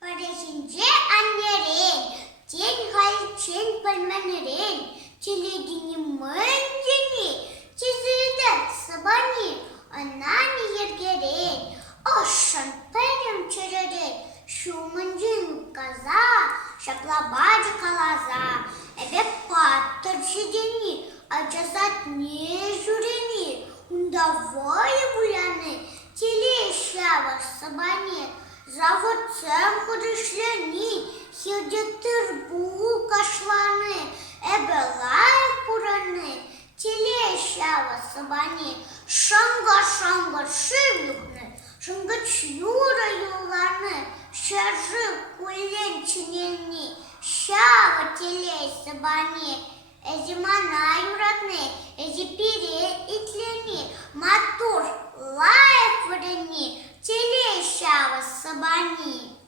Парашинже аннерен, тен халчен пальманерен, телегини мэнжени, чизыдат сабани, анани ергерен, ошан перем черерен, шуманжин каза, шаплабаджи калаза, эбе паттыр шидени, ачасат не журени, ундавай буляны, телешава сабани, заводцем ходишлени, хилдетыр бугу кашланы, эбелай кураны, телешава сабани, шанга шивюхны, шанга чюра юланы, шажы кулен чинени, шава телеш сабани, эзи мана юратны, эзи пире итлени, матур лайф врени, телешава сабани.